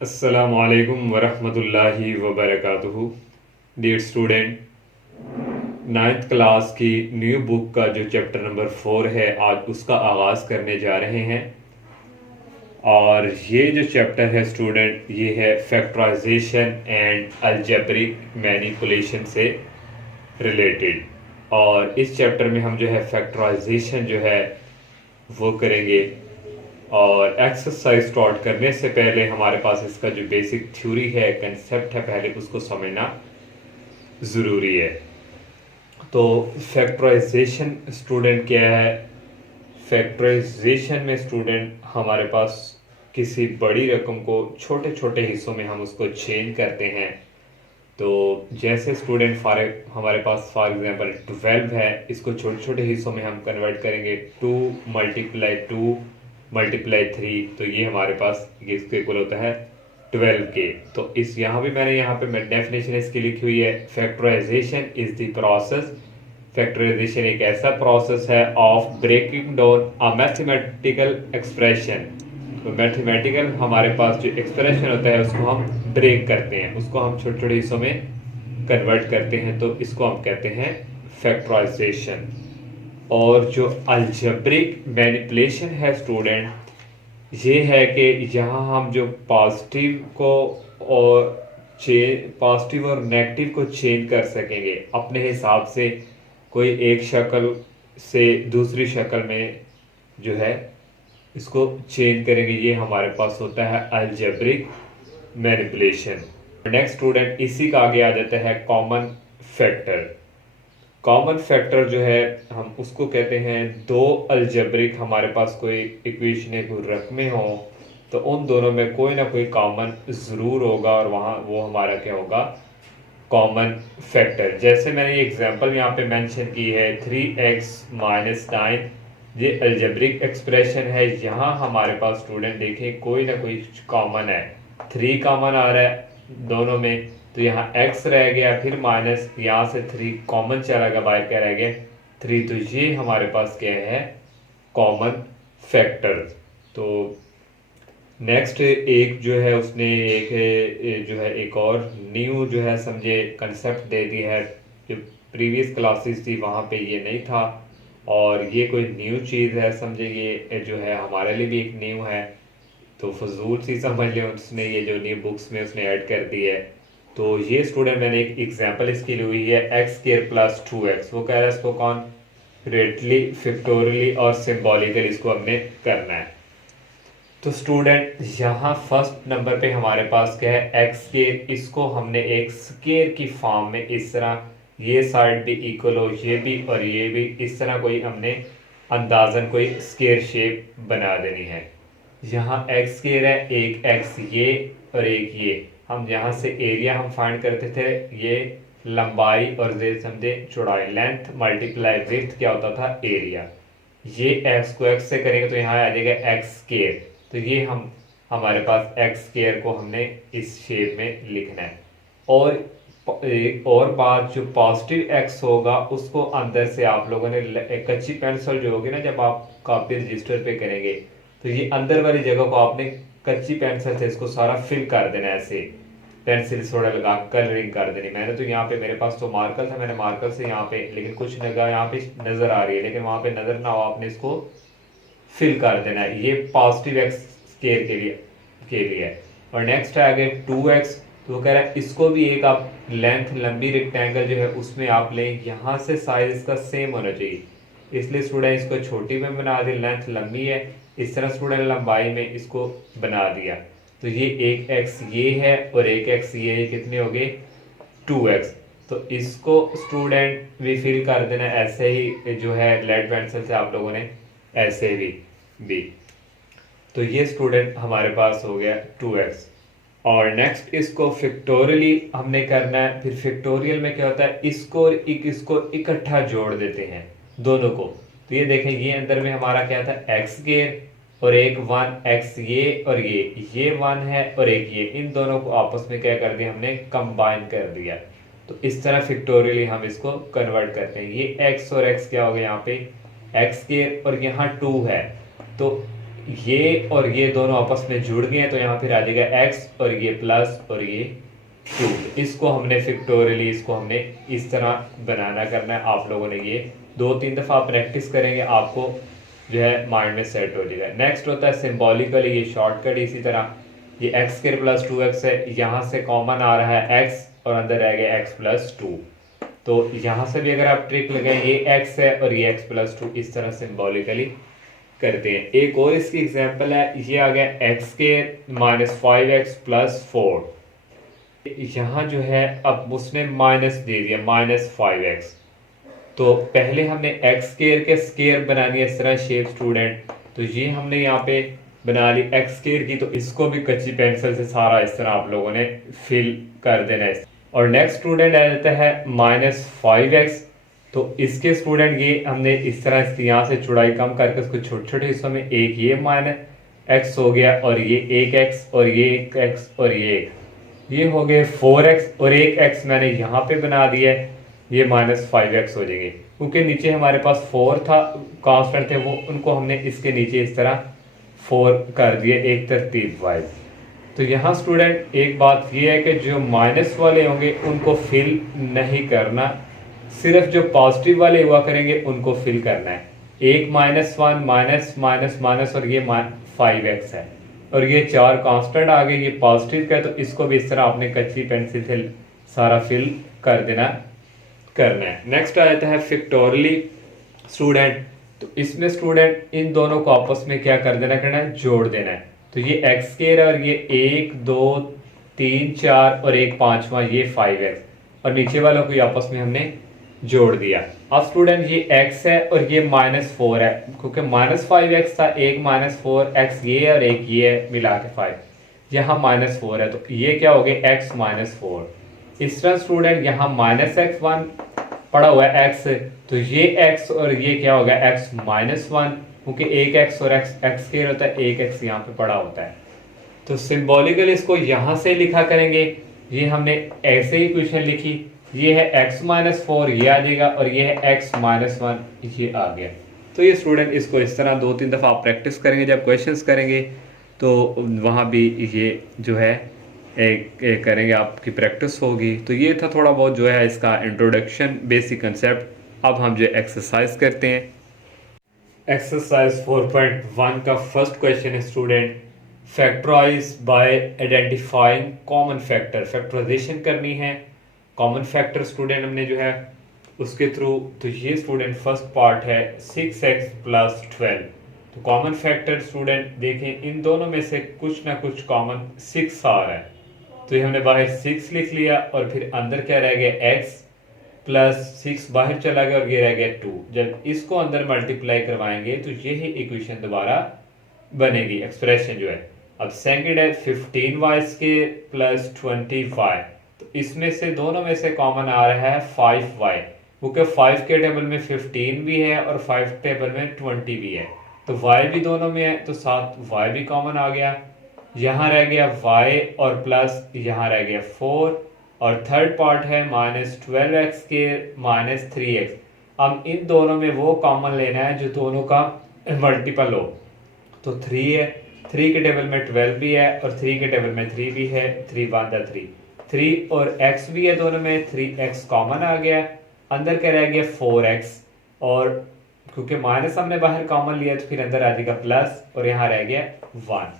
अस्सलामुअलैकुम वरहमतुल्लाहि वबरकातुहू। Dear student, ninth class की न्यू बुक का जो चैप्टर नंबर 4 है, आज उसका आगाज़ करने जा रहे हैं। और ये जो चैप्टर है स्टूडेंट, ये है फैक्टराइजेशन एंड अलजेब्रिक मैनिपुलेशन से रिलेटेड। और इस चैप्टर में हम जो है फैक्टराइजेशन जो है वो करेंगे। और एक्सरसाइज स्टार्ट करने से पहले हमारे पास इसका जो बेसिक थ्योरी है, कंसेप्ट है, पहले उसको समझना ज़रूरी है। तो फैक्टराइजेशन स्टूडेंट क्या है? फैक्टराइजेशन में स्टूडेंट हमारे पास किसी बड़ी रकम को छोटे छोटे हिस्सों में हम उसको चेंज करते हैं। तो जैसे स्टूडेंट हमारे पास फॉर एग्जांपल 12 है, इसको छोटे छोटे हिस्सों में हम कन्वर्ट करेंगे। 2 × 3, तो ये हमारे पास इसके इक्वल होता है 12 के। तो इस यहाँ भी मैंने यहाँ पे डेफिनेशन इसकी लिखी हुई है। Factorization is the process, factorization एक ऐसा प्रोसेस है of breaking down a mathematical expression. तो मैथमेटिकल हमारे पास जो एक्सप्रेशन होता है उसको हम ब्रेक करते हैं, उसको हम छोटे छोटे हिस्सों में कन्वर्ट करते हैं, तो इसको हम कहते हैं फैक्टराइजेशन। और जो अलजेब्रिक मैनिपुलेशन है स्टूडेंट, ये है कि यहाँ हम जो और पॉजिटिव और नेगेटिव को चेंज कर सकेंगे अपने हिसाब से। कोई एक शक्ल से दूसरी शक्ल में जो है इसको चेंज करेंगे, ये हमारे पास होता है अलजेब्रिक मैनिपुलेशन। नेक्स्ट स्टूडेंट, इसी का आगे आ जाता है कॉमन फैक्टर। कॉमन फैक्टर जो है हम उसको कहते हैं, दो अलजेब्रिक हमारे पास कोई इक्वेशन है, कोई रकमें हो, तो उन दोनों में कोई ना कोई कॉमन ज़रूर होगा और वहाँ वो हमारा क्या होगा, कॉमन फैक्टर। जैसे मैंने ये एग्जांपल यहाँ पे मेंशन की है 3x - 9, ये अलजेब्रिक एक्सप्रेशन है। यहाँ हमारे पास स्टूडेंट देखें कोई ना कोई कॉमन है, 3 कॉमन आ रहा है दोनों में, तो यहाँ x रह गया, फिर माइनस यहाँ से 3 कॉमन चला गया, बाहर क्या रह गया 3। तो ये हमारे पास क्या है, कॉमन फैक्टर। तो नेक्स्ट एक जो है उसने एक जो है एक और न्यू जो है समझे कंसेप्ट दे दिया है। जो प्रीवियस क्लासेस थी वहाँ पे ये नहीं था, और ये कोई न्यू चीज़ है समझे, ये जो है हमारे लिए भी एक न्यू है। तो फजूल सी समझ लें, उसने ये जो न्यू बुक्स में उसने ऐड कर दी है। तो ये स्टूडेंट मैंने एक एग्जांपल इसकी ली हुई है, x² + 2x। वो कह रहा है इसको कॉन्क्रीटली, फिक्टोरियली और सिंबॉलिकली इसको हमने करना है। तो स्टूडेंट यहाँ फर्स्ट नंबर पे हमारे पास क्या है, x²। इसको हमने एक स्केयर की फॉर्म में इस तरह, ये साइड भी इक्वल हो, ये भी और ये भी, इस तरह कोई हमने अंदाजन कोई स्केयर शेप बना देनी है। यहाँ x² है, एक x ये और एक ये। हम यहाँ से एरिया हम फाइंड करते थे, ये लंबाई और ये समझे चौड़ाई, लेंथ मल्टीप्लाई विड्थ क्या होता था, एरिया। ये x को x से करेंगे तो यहाँ आ जाएगा x²। तो ये हमारे पास x² को हमने इस शेप में लिखना है। और एक और बात, जो पॉजिटिव x होगा उसको अंदर से आप लोगों ने कच्ची पेंसिल जो होगी ना, जब आप कॉपी रजिस्टर पे करेंगे तो ये अंदर वाली जगह को आपने कच्ची पेंसिल से इसको सारा फिल कर देना है, ऐसे पेंसिल थोड़ा लगा कलरिंग कर देनी। मैंने तो यहाँ पे मेरे पास तो मार्कर था, मैंने मार्कर से यहाँ पे, लेकिन कुछ जगह यहाँ पे नजर आ रही है लेकिन वहां पे नजर ना हो, आपने इसको फिल कर देना है। ये पॉजिटिव x स्केयर के लिए है। और नेक्स्ट है आगे 2x। तो वो कह रहा है इसको भी एक आप लेंथ लंबी रेक्टेंगल जो है उसमें आप लें, यहाँ से साइज इसका सेम होना चाहिए, इसलिए स्टूडेंट इसको छोटी में बना दें, लेंथ लंबी है, इस तरह स्टूडेंट लंबाई में इसको बना दिया। तो ये एक x ये है और एक x ये है, कितने हो गए 2x। तो इसको स्टूडेंट भी फिल कर देना ऐसे ही, जो है लेड पेंसिल से आप लोगों ने ऐसे भी। तो ये स्टूडेंट हमारे पास हो गया 2x। और नेक्स्ट इसको फिक्टोरियली हमने करना है। फिर फिक्टोरियल में क्या होता है, इसको और इसको इकट्ठा जोड़ देते हैं दोनों को। तो ये देखें, ये अंदर में हमारा क्या था, x² और एक 1x ये और ये 1 है और एक ये, इन दोनों को आपस में क्या कर दिया, हमने कंबाइन कर दिया। तो इस तरह फिक्टोरियली हम इसको कन्वर्ट करते हैं। ये x और x क्या हो गया यहाँ पे, x² और यहाँ 2 है, तो ये और ये दोनों आपस में जुड़ गए हैं, तो यहाँ फिर आ जाएगा एक्स और ये प्लस और ये 2। इसको हमने फिक्टोरियली, इसको हमने इस तरह बनाना करना है। आप लोगों ने ये 2-3 दफ़ा प्रैक्टिस करेंगे, आपको जो है माइंड में सेट हो जाएगा। नेक्स्ट होता है सिंबॉलिकली, ये शॉर्टकट इसी तरह, ये एक्स स्क्वायर प्लस 2x है, यहाँ से कॉमन आ रहा है x और अंदर रह गया x प्लस 2। तो यहाँ से भी अगर आप ट्रिक लगाएं, ये x है और ये x प्लस 2, इस तरह सिंबॉलिकली करते हैं। एक और इसकी एग्जांपल है, ये आ गया x square minus 5x plus 4। यहाँ जो है अब उसने माइनस दे दिया, माइनस 5x। तो पहले हमने एक्स स्क्वायर के स्क्वायर बनानी है इस तरह शेप स्टूडेंट, तो ये हमने यहाँ पे बना ली एक्स स्क्वायर की, तो इसको भी कच्ची पेंसिल से सारा इस तरह आप लोगों ने फिल कर देना है। और नेक्स्ट स्टूडेंट आ जाता है माइनस 5x, तो इसके स्टूडेंट ये हमने इस तरह इसकी यहाँ से चौड़ाई कम करके उसको छोटे छोटे हिस्सों में, एक ये माइनस x हो गया और ये एक x और ये एक x और ये हो गए 4x और एक x मैंने यहाँ पे बना दिया है, ये माइनस 5x हो जाएंगे, क्योंकि नीचे हमारे पास 4 था, कांस्टेंट थे वो, उनको हमने इसके नीचे इस तरह 4 कर दिए एक तरतीब वाइज। तो यहाँ स्टूडेंट एक बात ये है कि जो माइनस वाले होंगे उनको फिल नहीं करना, सिर्फ जो पॉजिटिव वाले हुआ करेंगे उनको फिल करना है। एक -1 माइनस माइनस माइनस और ये 5x है और ये 4 कांस्टेंट आ गए, ये पॉजिटिव का है, तो इसको भी इस तरह आपने कच्ची पेंसिल से सारा फिल कर देना करना है। नेक्स्ट आ जाता है फैक्टोरियली स्टूडेंट, तो इसमें स्टूडेंट इन दोनों को आपस में क्या कर देना करना है, जोड़ देना है। तो ये एक्स स्क्वायर और ये 1 2 3 4 और एक पांचवा ये 5x, और नीचे वालों को आपस में हमने जोड़ दिया। अब स्टूडेंट ये x है और ये -4 है, क्योंकि -5x था, एक -4x ये है और एक ये है, मिला के 5, यहाँ -4 है, तो ये क्या हो गया x -4। इस तरह स्टूडेंट यहाँ -x1 पड़ा हुआ है x, तो ये x और ये क्या होगा x -1, क्योंकि एक x और x स्क्वायर होता है, एक x यहाँ पे पड़ा होता है। तो सिंबॉलिकली इसको यहाँ से लिखा करेंगे, ये हमने ऐसे ही इक्वेशन लिखी, ये है x -4 ये आ जाएगा और ये है x -1 ये आ गया। तो ये स्टूडेंट इसको इस तरह 2-3 दफ़ा आप प्रैक्टिस करेंगे, जब क्वेश्चंस करेंगे तो वहाँ भी ये जो है एक करेंगे, आपकी प्रैक्टिस होगी। तो ये था थोड़ा बहुत जो है इसका इंट्रोडक्शन, बेसिक कंसेप्ट। अब हम जो एक्सरसाइज करते हैं। एक्सरसाइज 4.1 का फर्स्ट क्वेश्चन है student, factorize by identifying common factor. Factorization करनी है कॉमन फैक्टर स्टूडेंट हमने जो है उसके थ्रू। तो ये स्टूडेंट फर्स्ट पार्ट है 6x प्लस 12। तो कॉमन फैक्टर स्टूडेंट देखें, इन दोनों में से कुछ ना कुछ कॉमन 6 आ रहा है, तो ये हमने बाहर 6 लिख लिया और फिर अंदर क्या रह गया x प्लस 6 बाहर चला गया और ये रह गया 2। जब इसको अंदर मल्टीप्लाई करवाएंगे तो ये ही इक्वेशन दोबारा बनेगी, एक्सप्रेशन जो है। अब सेकंड है 15y स्क्वायर प्लस 20y, तो इसमें से दोनों में से कॉमन आ रहा है 5y, क्योंकि 5 के टेबल में 15 भी है और 5 टेबल में 20 भी है, तो y भी दोनों में है, तो साथ y भी कॉमन आ गया। यहाँ रह गया y और प्लस यहाँ रह गया 4, और थर्ड पार्ट है -12x स्क्वायर -3x। अब इन दोनों में वो कॉमन लेना है जो दोनों का मल्टीपल हो, तो 3 है, 3 के टेबल में 12 भी है और 3 के टेबल में 3 भी है, 3 × 3 और x भी है दोनों में, 3x कॉमन आ गया, अंदर क्या रह गया 4x, और क्योंकि माइनस हमने बाहर कॉमन लिया तो फिर अंदर आ जाएगा प्लस और यहाँ रह गया 1।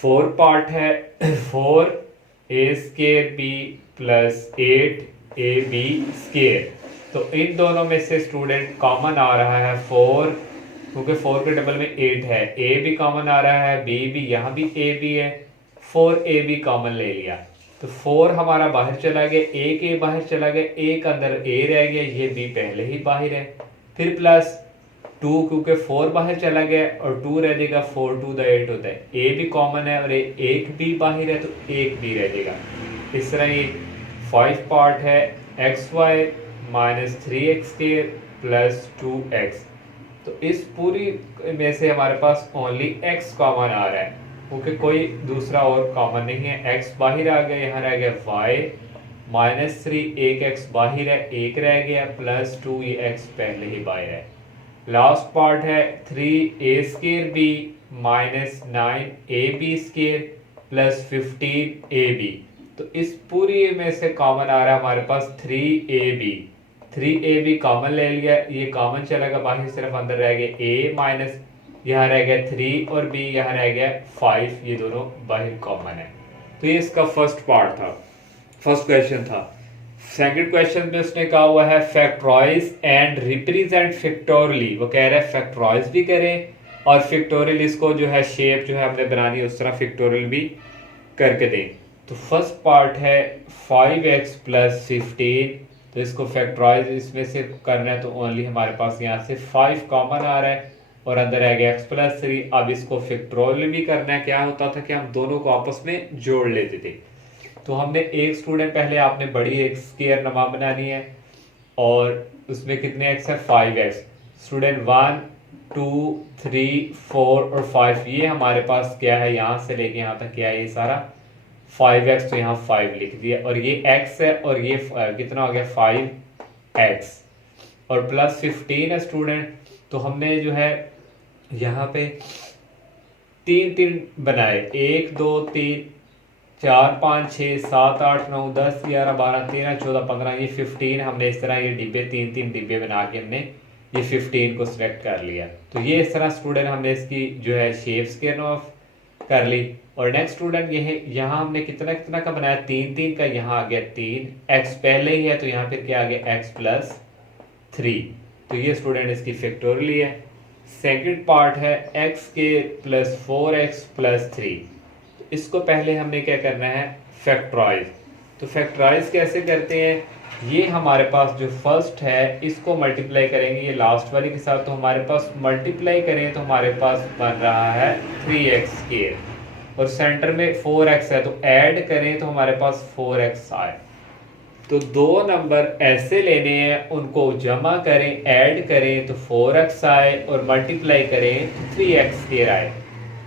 4 पार्ट है 4a square b plus 8ab square. तो इन दोनों में से स्टूडेंट कॉमन आ रहा है 4, क्योंकि 4 के डबल में 8 है, a भी कॉमन आ रहा है, b भी, यहाँ भी a भी है, 4ab कॉमन ले लिया, तो 4 हमारा बाहर चला गया, एक a बाहर चला गया, एक अंदर a रह गया, ये b पहले ही बाहर है, फिर प्लस 2, क्योंकि 4 बाहर चला गया और 2 रह जाएगा, 4 2 8 होता है, a भी कॉमन है और एक भी बाहर है, तो एक भी रह जाएगा। इस तरह ये 5 पार्ट है xy -3x square plus 2x। तो इस पूरी में से हमारे पास ओनली x कॉमन आ रहा है, क्योंकि कोई दूसरा और कॉमन नहीं है। x बाहर आ गया, यहाँ रह गया y -3, एक x बाहर है, एक रह गया, प्लस 2, ये x पहले ही बाहर है। लास्ट पार्ट है 3a square b -9ab² plus 15ab। तो इस पूरी में से कॉमन आ रहा है हमारे पास 3ab। 3ab कॉमन ले लिया, ये कॉमन चलेगा बाकी, सिर्फ अंदर रह गया a माइनस यहाँ रह गया 3 और b यहाँ रह गया 5, ये दोनों बाहर कॉमन है। तो ये इसका फर्स्ट पार्ट था, फर्स्ट क्वेश्चन था। सेकंड क्वेश्चन में उसने कहा हुआ है फैक्टराइज एंड रिप्रेजेंट फैक्टोरियली। वो कह रहा है फैक्टराइज भी करें और फैक्टोरियल इसको जो है शेप जो है हमने बनानी है उस तरह फैक्टोरियल भी करके दें। तो फर्स्ट पार्ट है 5x प्लस 15, तो इसको फैक्टराइज इसमें से करना है तो ओनली हमारे पास यहाँ से 5 कॉमन आ रहा है और अंदर आएगा x प्लस 3। अब इसको फैक्टोरियल भी करना है, क्या होता था कि हम दोनों को आपस में जोड़ लेते थे। तो हमने एक स्टूडेंट पहले आपने बड़ी एक स्क्वायर नमा बनानी है और उसमें कितने x है 5x। स्टूडेंट 1 2 3 4 और 5 ये हमारे पास क्या है, यहाँ से लेके यहाँ तक क्या है ये सारा 5x, तो यहाँ 5 लिख दिया और ये x है और ये कितना हो गया 5x और प्लस 15 है स्टूडेंट। तो हमने जो है यहाँ पे 3 बनाए, 1 2 3 4 5 6 7 8 9 10 11 12 13 14 15, ये 15 हमने इस तरह ये डिब्बे 3 डिब्बे बना के हमने ये 15 को सिलेक्ट कर लिया। तो ये इस तरह स्टूडेंट हमने इसकी जो है शेप्स के ऑफ कर ली। और नेक्स्ट स्टूडेंट ये है, यहाँ हमने कितना कितना का बनाया 3 का, यहाँ आ गया 3x पहले ही है तो यहाँ फिर क्या आ गया x प्लस 3। तो ये स्टूडेंट इसकी फैक्टोरियल है। सेकंड पार्ट है x² प्लस 4x प्लस 3। इसको पहले हमने क्या करना है फैक्टराइज। तो फैक्टराइज कैसे करते हैं, ये हमारे पास जो फर्स्ट है इसको मल्टीप्लाई करेंगे ये लास्ट वाले के साथ, तो हमारे पास मल्टीप्लाई करें तो हमारे पास बन रहा है 3x² और सेंटर में 4x है, तो ऐड करें तो हमारे पास 4x आए। तो दो नंबर ऐसे लेने हैं, उनको जमा करें ऐड करें तो 4x आए और मल्टीप्लाई करें तो 3x² आए।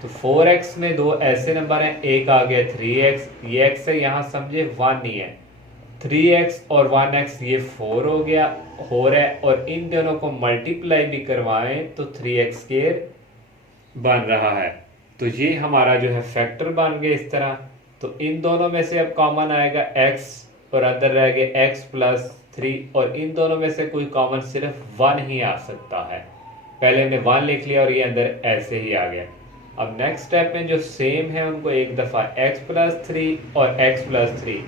तो 4x में दो ऐसे नंबर हैं, एक आ गया 3x, ये x है यहाँ समझे 1 नहीं है, 3x और 1x ये 4 हो गया हो रहा है और इन दोनों को मल्टीप्लाई भी करवाएं तो 3x² बन रहा है। तो ये हमारा जो है फैक्टर बन गया इस तरह। तो इन दोनों में से अब कॉमन आएगा x और अंदर रह गया x प्लस 3 और इन दोनों में से कोई कॉमन सिर्फ 1 ही आ सकता है। पहले हमने 1 लिख लिया और ये अंदर ऐसे ही आ गया। अब नेक्स्ट स्टेप में जो सेम है उनको एक दफ़ा x प्लस 3 और x प्लस 3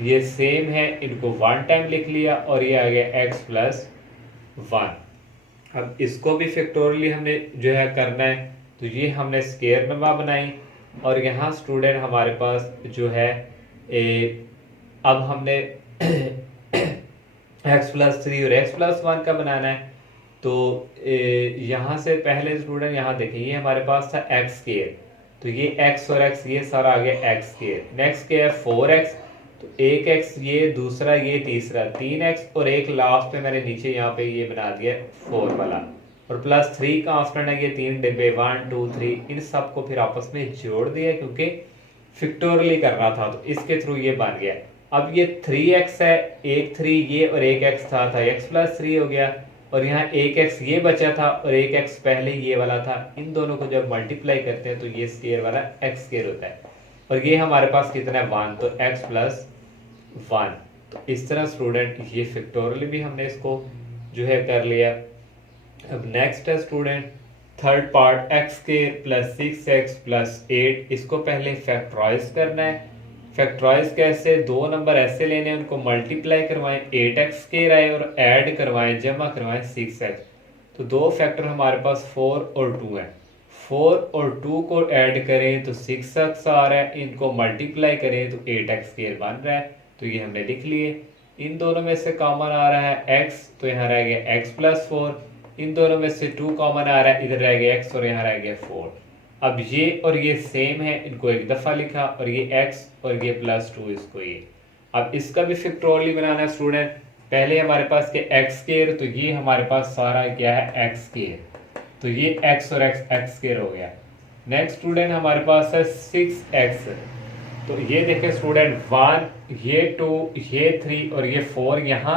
ये सेम है, इनको 1 टाइम लिख लिया और ये आ गया x प्लस 1। अब इसको भी फैक्टोरियली हमने जो है करना है, तो ये हमने स्क्वायर नमा बनाई और यहाँ स्टूडेंट हमारे पास जो है अब हमने x प्लस 3 और x प्लस 1 का बनाना है। तो यहाँ से पहले स्टूडेंट यहाँ देखें ये हमारे पास था x², तो ये x और x ये सारा आ गया x²। नेक्स्ट क्या है 4x, तो एक x ये दूसरा ये तीसरा 3x और एक लास्ट में मैंने नीचे यहाँ पे ये बना दिया 4 वाला और प्लस 3 का ऑप्शन है, ये 3 डिब्बे 1 2 3 इन सबको फिर आपस में जोड़ दिया क्योंकि फैक्टोरियली करना था तो इसके थ्रू ये बन गया। अब ये 3x है, एक 3 ये और एक x था x प्लस 3 हो गया और यहाँ एक x ये बचा था और एक x पहले ये वाला था। इन दोनों को जब मल्टीप्लाई करते हैं तो ये स्क्वायर वाला x² होता है और ये हमारे पास कितना है 1, तो x प्लस 1। तो इस तरह स्टूडेंट ये फैक्टोरियल भी हमने इसको जो है कर लिया। अब नेक्स्ट है student third part x² plus 6x plus 8, इसको पहले फैक्टराइज करना है। फैक्टराइज कैसे, दो नंबर ऐसे लेने हैं उनको मल्टीप्लाई करवाएं 8x² आए और ऐड करवाएं जमा करवाएं 6x। तो दो फैक्टर हमारे पास 4 और 2 है, 4 और 2 को ऐड करें तो 6x आ रहा है, इनको मल्टीप्लाई करें तो 8x² बन रहा है। तो ये हमने लिख लिए। इन दोनों में से कॉमन आ रहा है x, तो यहाँ रह गया x प्लस 4। इन दोनों में से 2 कॉमन आ रहा है, इधर रह गया x और यहाँ रह गया 4। अब ये और ये सेम है, इनको एक दफ़ा लिखा और ये x और ये प्लस 2 इसको ये। अब इसका भी फैक्टोरियल बनाना है स्टूडेंट। पहले हमारे पास के x², तो ये हमारे पास सारा क्या है x², तो ये x और x² हो गया। नेक्स्ट स्टूडेंट हमारे पास है 6x, तो ये देखें स्टूडेंट 1 ये 2 ये 3 और ये 4 यहाँ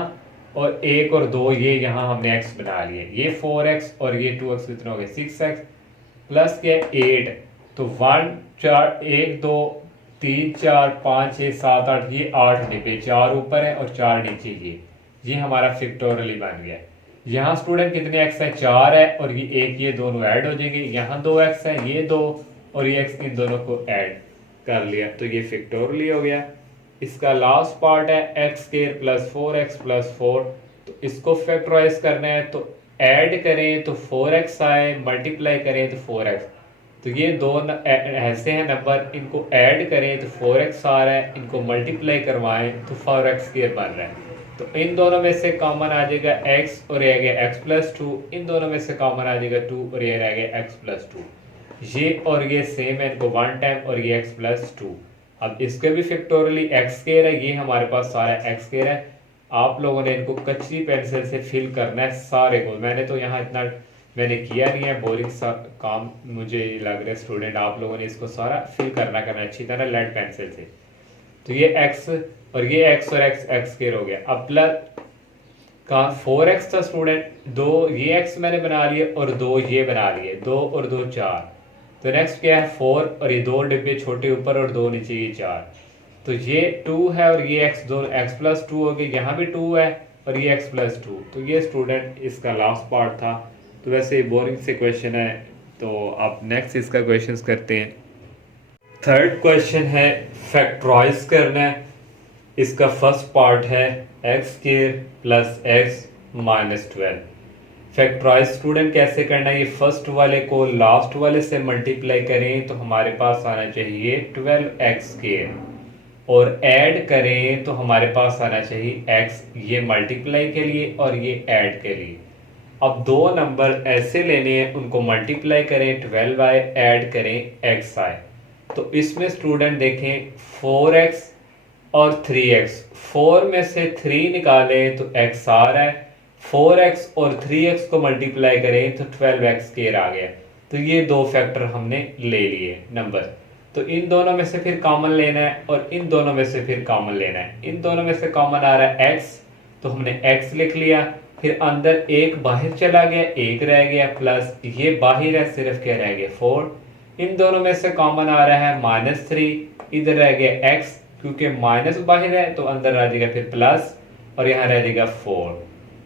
और 1 और 2 ये यहाँ हमने x बना लिए, ये 4x और ये 2x कितना हो गया 6x। प्लस क्या है 8, तो 1 4 1 2 3 4 5 6 7 8, ये 8 डिब्बे, 4 ऊपर है और 4 नीचे, ये हमारा फैक्टोरियल बन गया। यहाँ स्टूडेंट कितने एक्स है, 4 है और ये 1, ये दोनों ऐड हो जाएंगे। यहाँ 2 एक्स है, ये 2 और ये एक्स, इन दोनों को ऐड कर लिया तो ये फैक्टोरियल हो गया। इसका लास्ट पार्ट है x square plus 4x plus 4, तो इसको फैक्टराइज करना है तो ऐड करें तो 4x आए, मल्टीप्लाई करें तो 4x, तो ये दो ऐसे हैं नंबर, इनको ऐड करें तो 4x आ रहा है, इनको मल्टीप्लाई करवाएं तो 4x स्क्वायर बन रहा है। तो इन दोनों में से कॉमन आ जाएगा x और ये आ गया x प्लस 2, इन दोनों में से कॉमन आ जाएगा 2 और ये रह गया x प्लस 2, ये और ये सेम है, इनको 1 टाइम और ये x प्लस 2। अब इसके भी फैक्टोरियली x स्क्वायर है, ये हमारे पास सारा x स्क्वायर है। आप लोगों ने इनको कच्ची पेंसिल से फिल करना है सारे को, मैंने तो यहाँ इतना मैंने किया नहीं है, बोरिंग सा काम मुझे लग रहा है स्टूडेंट, आप लोगों ने इसको सारा फिल करना अच्छी तरह लेड पेंसिल से। तो ये x और ये x और x स्क्वायर हो गया। अब प्लस का 4x था स्टूडेंट, 2 ये x मैंने बना लिए और 2 ये बना लिए, 2 और 2 4, तो नेक्स्ट क्या है 4 और ये 2 डिब्बे छोटे ऊपर और 2 नीचे, ये 4, तो ये 2 है और ये x, दो x प्लस 2 हो गया, यहाँ भी 2 है और ये x प्लस 2। तो ये स्टूडेंट इसका लास्ट पार्ट था। तो वैसे बोरिंग से क्वेश्चन है, तो आप नेक्स्ट इसका क्वेश्चंस करते हैं। थर्ड क्वेश्चन है फैक्टराइज करना है। इसका फर्स्ट पार्ट है x square plus x minus 12। Factorize student कैसे करना है, ये फर्स्ट वाले को लास्ट वाले से मल्टीप्लाई करें तो हमारे पास आना चाहिए 12x स्क्वायर, और ऐड करें तो हमारे पास आना चाहिए x, ये मल्टीप्लाई के लिए और ये ऐड के लिए। अब दो नंबर ऐसे लेने हैं, उनको मल्टीप्लाई करें 12y, ऐड करें xi। तो इसमें स्टूडेंट देखें 4x और 3x, 4 में से 3 निकालें तो x आ रहा है, 4x और 3x को मल्टीप्लाई करें तो 12x स्क्वायर आ गया। तो ये दो फैक्टर हमने ले लिए नंबर। तो इन दोनों में से फिर कॉमन लेना है और इन दोनों में से फिर कॉमन लेना है। इन दोनों में से कॉमन आ रहा है x, तो हमने x लिख लिया, फिर अंदर एक बाहर चला गया, एक रह गया, प्लस ये बाहर है सिर्फ क्या रह गया 4। इन दोनों में से कॉमन आ रहा है -3, इधर रह गया x, क्योंकि माइनस बाहर है तो अंदर रह जाएगा फिर प्लस और यहाँ रह जाएगा 4।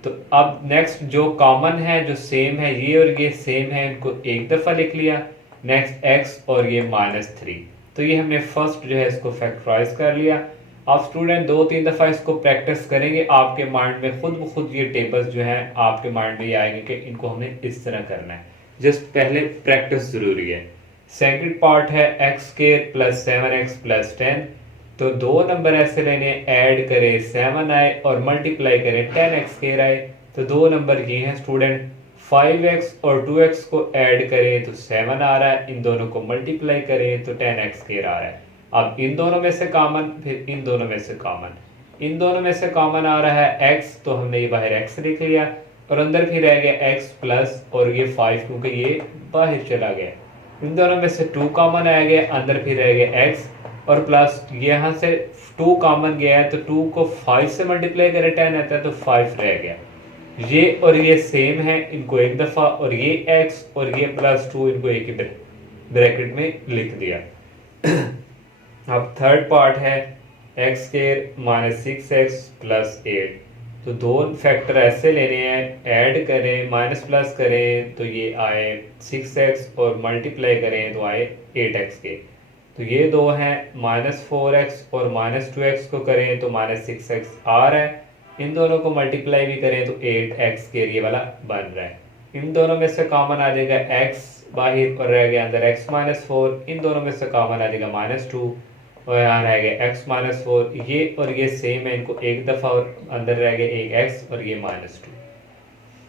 तो अब नेक्स्ट जो कॉमन है, जो सेम है, ये और ये सेम है, इनको एक दफा लिख लिया। नेक्स्ट x और ये -3, तो ये हमने फर्स्ट जो है इसको फैक्टराइज कर लिया। आप स्टूडेंट 2-3 दफा इसको प्रैक्टिस करेंगे, आपके माइंड में खुद ब खुद ये टेबल्स जो हैं आपके माइंड में ये आएंगे कि इनको हमने इस तरह करना है। जस्ट पहले प्रैक्टिस जरूरी है। सेकंड पार्ट है x square plus 7x plus 10। तो दो नंबर ऐसे लेने, ऐड करें 7 आए और मल्टीप्लाई करें 10x स्क्वायर आए। तो दो नंबर ये हैं स्टूडेंट, 5x और 2x को ऐड करें तो 7 आ रहा है, इन दोनों को मल्टीप्लाई करें तो 10x स्क्वायर आ रहा है। अब इन दोनों में से कॉमन, फिर इन दोनों में से कॉमन, इन दोनों में से कॉमन आ रहा है x, तो हमने ये बाहर x लिख लिया और अंदर फिर रह गया x प्लस और ये 5, क्योंकि ये बाहर चला गया। इन दोनों में से 2 कॉमन आ गया, अंदर फिर रह गया x और प्लस यहाँ से 2 कॉमन गया है, तो 2 को 5 से मल्टीप्लाई करें 10 आता है तो 5 रह गया। ये और ये सेम है, इनको एक दफा, और ये x और ये +2 इनको एक ही ब्रैकेट में लिख दिया। अब थर्ड पार्ट है x square minus 6x plus 8। तो दो फैक्टर ऐसे लेने हैं, ऐड करें माइनस प्लस करें तो ये आए 6x और मल्टीप्लाई करें तो आए 8x के। तो ये दो हैं, -4x और -2x को करें तो -6x आ रहा है, इन दोनों को मल्टीप्लाई भी करें तो 8x के ये वाला बन रहा है। इन दोनों में से कॉमन आ जाएगा x बाहर और रह गया अंदर x -4, इन दोनों में से कॉमन आ जाएगा -2 और यहाँ रह गया x -4, ये और ये सेम है, इनको एक दफा और अंदर रह गया एक x और ये -2।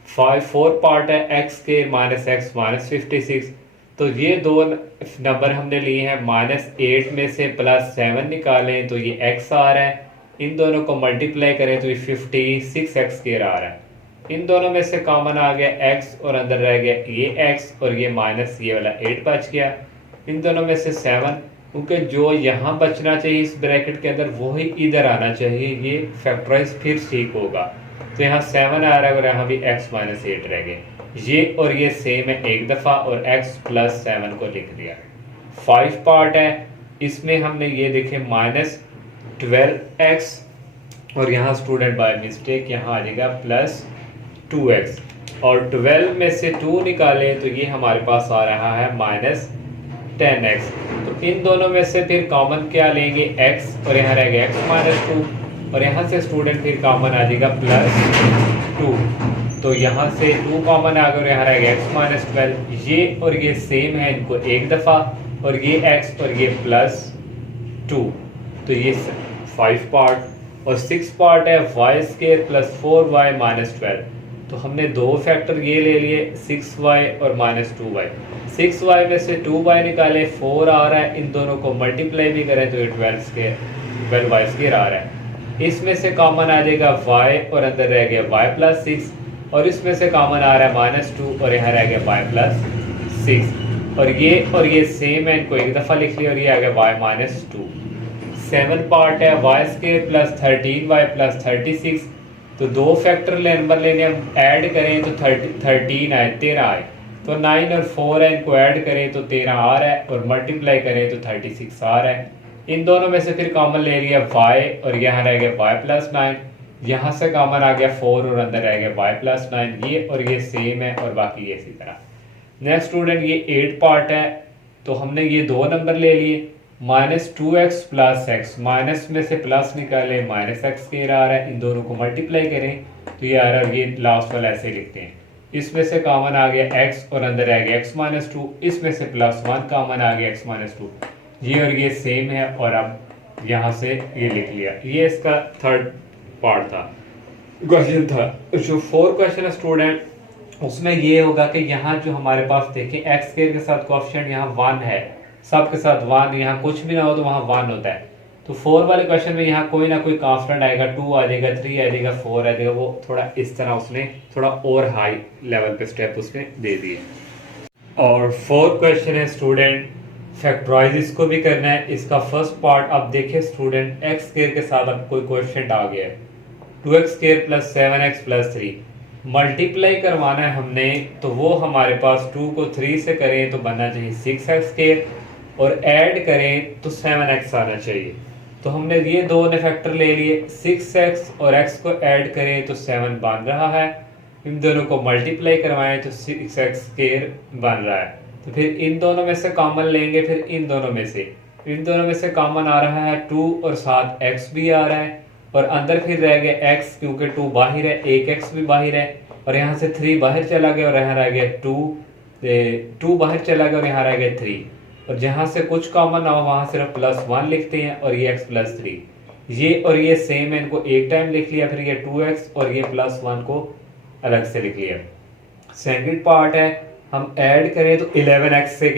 4 पार्ट है x के -x -56। तो ये दो नंबर हमने लिए हैं, -8 में से +7 निकालें तो ये x आ रहा है, इन दोनों को मल्टीप्लाई करें तो ये 56x स्क्वायर आ रहा है। इन दोनों में से कॉमन आ गया x और अंदर रह गया ये x और ये माइनस ये वाला 8 बच गया। इन दोनों में से 7, क्योंकि जो यहाँ बचना चाहिए इस ब्रैकेट के अंदर वो ही इधर आना चाहिए, ये फैक्टराइज फिर ठीक होगा। तो यहाँ 7 आ रहा है और यहाँ भी x माइनस 8 रह गए। ये और ये सेम है एक दफ़ा, और x प्लस 7 को लिख दिया। 5 पार्ट है, इसमें हमने ये देखे -12x, और यहाँ स्टूडेंट बाय मिस्टेक यहाँ आ जाएगा +2x, और 12 में से 2 निकालें तो ये हमारे पास आ रहा है -10x। तो इन दोनों में से फिर कॉमन क्या लेंगे, x, और यहाँ रहेगा x - 2, और यहाँ से स्टूडेंट फिर कॉमन आ जाएगा +2। तो यहाँ से 2 कॉमन आ गया और यहाँ रहेगा x - 12। ये और ये सेम है, इनको एक दफ़ा, और ये x और ये +2। तो ये 5 पार्ट, और 6 पार्ट है y² + 4y - 12। तो हमने दो फैक्टर ये ले लिए 6y और -2y। 6y में से 2y निकाले, 4 आ रहा है, इन दोनों को मल्टीप्लाई भी करें तो ये 12y² आ रहा है। इसमें से कॉमन आ जाएगा y, और अंदर रह गया y + 6, और इसमें से कॉमन आ रहा है -2 और यहाँ रह गया y + 6, और ये सेम है, इनको एक दफ़ा लिख लिया, और ये आ गया y - 2। 7 पार्ट है y² + 13y + 36। तो दो फैक्टर नंबर लेने, हम ऐड करें तो 13 आए, 13 आए, तो 9 और 4 है, इनको ऐड करें तो 13 आ रहा है, और मल्टीप्लाई करें तो 36 आ रहा है। इन दोनों में से फिर कॉमन ले लिया y, और यहाँ रह गया y + 9, यहाँ से कॉमन आ गया 4 और अंदर रह गया y + 9, ये और ये सेम है, और बाकी ये इसी तरह। नेक्स्ट स्टूडेंट ये 8 पार्ट है, तो हमने ये दो नंबर ले लिए, -2x + x, माइनस में से प्लस निकाले, -x² आ रहा है, इन दोनों को मल्टीप्लाई करें तो ये आ रहा है, ये लास्ट वाला ऐसे लिखते हैं। इसमें से कॉमन आ गया x, और अंदर रह गया x - 2, इसमें से +1 कॉमन आ गया x - 2, ये और ये सेम है, और अब यहाँ से ये लिख लिया। ये इसका थर्ड पार्ट था, क्वेश्चन था। जो 4 क्वेश्चन है स्टूडेंट, उसमें ये होगा कि यहाँ जो हमारे पास देखें x² के साथ कोएफिशिएंट यहाँ 1 है, सब के साथ 1, यहाँ कुछ भी ना हो तो वहाँ 1 होता है। तो 4 वाले क्वेश्चन में यहाँ कोई ना कोई कांस्टेंट आएगा, 2 आ जाएगा, 3 आ जाएगा, 4 आ जाएगा, वो थोड़ा इस तरह उसने थोड़ा और हाई लेवल पे स्टेप उसने दे दिए। और 4 क्वेश्चन है स्टूडेंट, फैक्टराइज इसको भी करना है। इसका फर्स्ट पार्ट आप देखें स्टूडेंट, x² के साथ अब कोई कोएफिशिएंट आ गया है, 2x² + 7x + 3, मल्टीप्लाई करवाना है हमने, तो वो हमारे पास 2 को 3 से करें तो बनना चाहिए 6x², और ऐड करें तो 7x आना चाहिए। तो हमने ये दो ने फैक्टर ले लिए, 6x और x को ऐड करें तो 7 बन रहा है, इन दोनों को मल्टीप्लाई करवाएं तो 6x² बन रहा है। तो फिर इन दोनों में से कॉमन लेंगे, फिर इन दोनों में से कॉमन आ रहा है 2, और साथ x भी आ रहा है, और अंदर फिर रह गया x, क्योंकि 2 बाहर है, एक x भी बाहर है, और यहाँ से 3 बाहर चला गया, और यहाँ रह गया 2 बाहर चला गया, और यहाँ रह गया 3, और जहाँ से कुछ कॉमन ना हो वहाँ सिर्फ +1 लिखते हैं, और ये x + 3, ये और ये सेम है, इनको एक टाइम लिख लिया, फिर ये 2x और ये +1 को अलग से लिख लिया। सेकंड पार्ट है, हम ऐड करें तो 11x से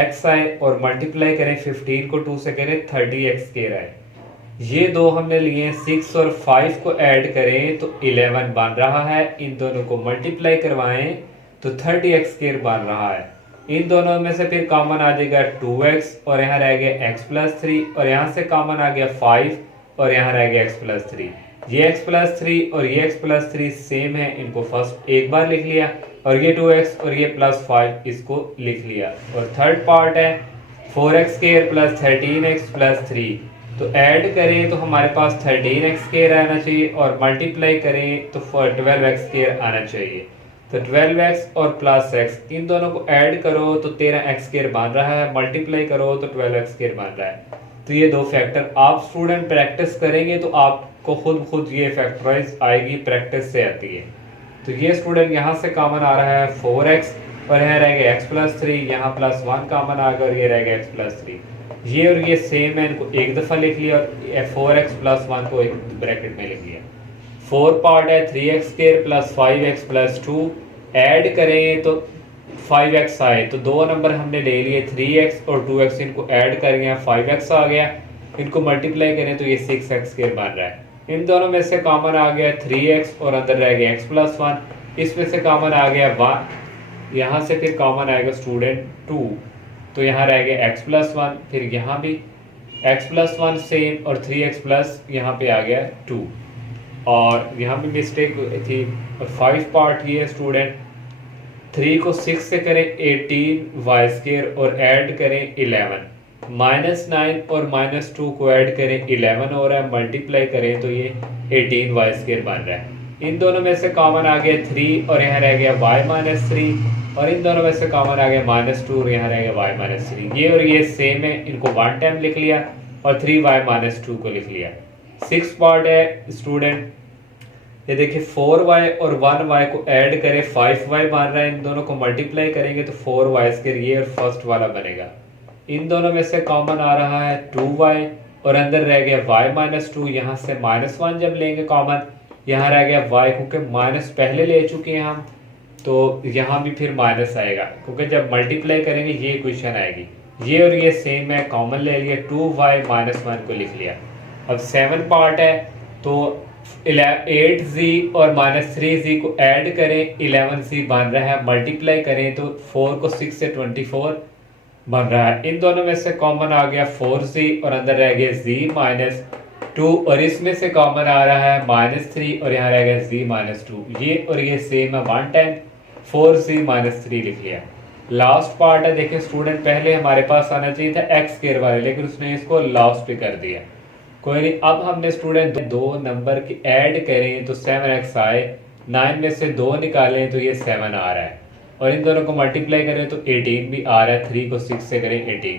x आए, और मल्टीप्लाई करें 15 को 2 से करें 30x² आए। ये दो हमने लिए, 6 और 5 को ऐड करें तो 11 बन रहा है, इन दोनों को मल्टीप्लाई करवाएं तो 30x² बन रहा है। इन दोनों में से फिर कॉमन आ जाएगा 2x, और यहाँ रह गया x + 3, और यहाँ से कॉमन आ गया 5, और यहाँ रह गया x + 3। ये x + 3 और ये x + 3 सेम है, इनको फर्स्ट एक बार लिख लिया, और ये 2x और ये +5 इसको लिख लिया। और थर्ड पार्ट है 4x² + 13x + 3, तो ऐड करें तो हमारे पास 13x² आना चाहिए, और मल्टीप्लाई करें तो 12x² आना चाहिए। तो 12x और +x, इन दोनों को ऐड करो तो 13x² बन रहा है, मल्टीप्लाई करो तो 12x² बन रहा है। तो ये दो फैक्टर आप स्टूडेंट प्रैक्टिस करेंगे तो आपको खुद ये फैक्टराइज आएगी, प्रैक्टिस से आती है। तो ये स्टूडेंट यहाँ से कॉमन आ रहा है 4x, और यहाँ रह गया x + 3, यहाँ +1 कॉमन आ गया, और ये रह गया x + 3, ये और ये सेम है, इनको एक दफ़ा लिख लिया, और 4x + 1 को एक ब्रैकेट में लिख लिया। 4 पार्ट है 3x² + 5x + 2, ऐड करें तो 5x आए, तो दो नंबर हमने ले लिए 3x और 2x, इनको ऐड कर गया 5x आ गया, इनको मल्टीप्लाई करें तो ये 6x² बन रहा है। इन दोनों में से कॉमन आ गया 3x, और अंदर रह गया x + 1, इसमें से कॉमन आ गया 1, यहाँ से फिर कॉमन आएगा स्टूडेंट 2, तो यहाँ रह गया x + 1, फिर यहाँ भी x + 1 सेम, और 3x+ यहाँ पे आ गया 2। और यहाँ भी मिस्टेक थी। और 5 पार्ट ये है स्टूडेंट, 3 को 6 से करें 18 y² और ऐड करें 11, -9 और -2 को ऐड करें 11 हो रहा है, मल्टीप्लाई करें तो ये 18y² बन रहा है। इन दोनों में से कॉमन आ गया 3 और यहाँ रह गया y-3, और इन दोनों में से कॉमन आ गया -2 और यहाँ रह गया y-3। ये और ये सेम है, इनको वन टाइम लिख लिया और 3y-2 को लिख लिया। 6 पार्ट है स्टूडेंट, ये देखिए 4y और 1y को ऐड करें 5y बन रहा है, इन दोनों को मल्टीप्लाई करेंगे तो 4y², ये और फर्स्ट वाला बनेगा। इन दोनों में से कॉमन आ रहा है 2y और अंदर रह गया y-2, यहाँ से -1 जब लेंगे कॉमन, यहाँ रह गया y, क्योंकि माइनस पहले ले चुके हैं हम तो यहाँ भी फिर माइनस आएगा, क्योंकि जब मल्टीप्लाई करेंगे ये इक्वेशन आएगी। ये और ये सेम है, कॉमन ले लिया, 2y-1 को लिख लिया। अब 7 पार्ट है तो 8z और -3z को ऐड करें 11z बन रहा है, मल्टीप्लाई करें तो 4 को 6 से 24 बन रहा है। इन दोनों में से कॉमन आ गया 4z और अंदर रह गया z-2, और इसमें से कॉमन आ रहा है -3 और यहाँ रह गया z-2। ये और ये सेम है, वन टाइम 4z-3 लिख लिया। लास्ट पार्ट है, देखिए स्टूडेंट पहले हमारे पास आना चाहिए था x² वाले, लेकिन उसने इसको लास्ट पे कर दिया। कोई नहीं, अब हमने स्टूडेंट दो नंबर की ऐड करें तो 7x आए, 9 में से 2 निकालें तो ये 7 आ रहा है, और इन दोनों को मल्टीप्लाई करें तो 18 भी आ रहा है। 3 को 6 से करें 18,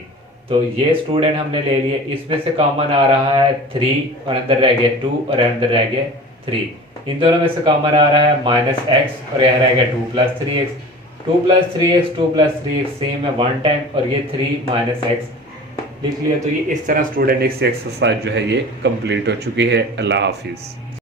तो ये स्टूडेंट हमने ले लिए। इसमें से कॉमन आ रहा है 3 और अंदर रह गया 2 और अंदर रह गया 3। इन दोनों में से कॉमन आ रहा है -x और यहाँ रह गया 2 + 3x। 2 + 3x 2 + 3x सेम है, वन टाइम, और ये 3 - x लिख लिया। तो ये इस तरह स्टूडेंट इस एक्सरसाइज जो है ये कंप्लीट हो चुकी है। अल्लाह हाफिज़।